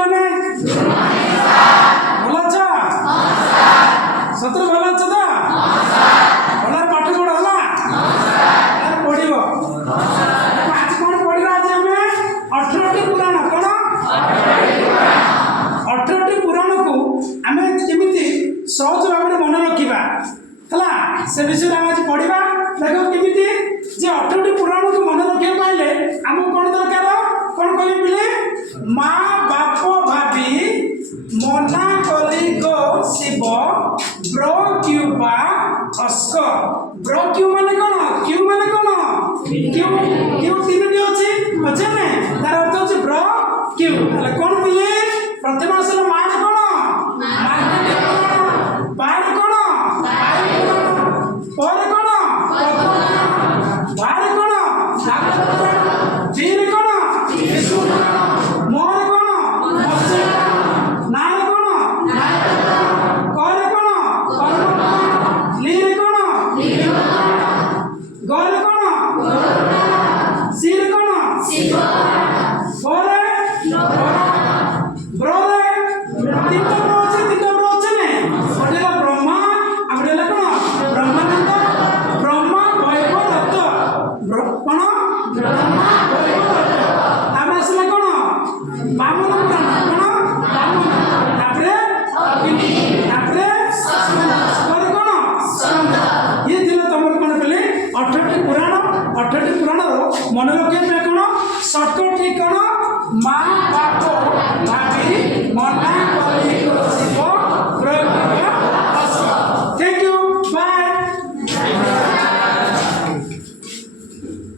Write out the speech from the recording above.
ମାନେ ଭଲ ଅଛ ସତରେ ଭଲ ଅଛ ତ ଭଲରେ ପାଠ ପଢ ହେଲା ପଢିବ ଆଜି କଣ ପଢିବା ଆଜି ଆମେ 18ଟି ପୁରାଣ କଣ 18ଟି ପୁରାଣକୁ ଆମେ କେମିତି ସହଜ ଭାବରେ ମନେ ରଖିବା ହେଲା ସେ ବିଷୟରେ ଆମେ ଆଜି ପଢିବା ଦେଖ କେମିତି ଯେ 18ଟି ପୁରାଣକୁ ମନେ ରଖିବା ପାଇଲେ ଆମକୁ କଣ ଦରକାର କଣ କହିବି ପିଲେ ମା ବାପ ଭାବି ମନା କଲି ଗो ଶିବ ବ୍ର କ୍ୟୁ ବା ଅସ୍କ ବ୍ର କ୍ୟୁ ମାନେ କଣ କ୍ୟୁ ମାନେ କଣ କ୍ୟୁ କ୍ୟୁ ତିନୋଟି ଅଛି ନା ତାର ଅର୍ଥ ହଉଛି ବ୍ର କ୍ୟୁ ହେଲେ କଣ ପିଲେ ପ୍ରଥମେ ଆସିଲା ମା କଣ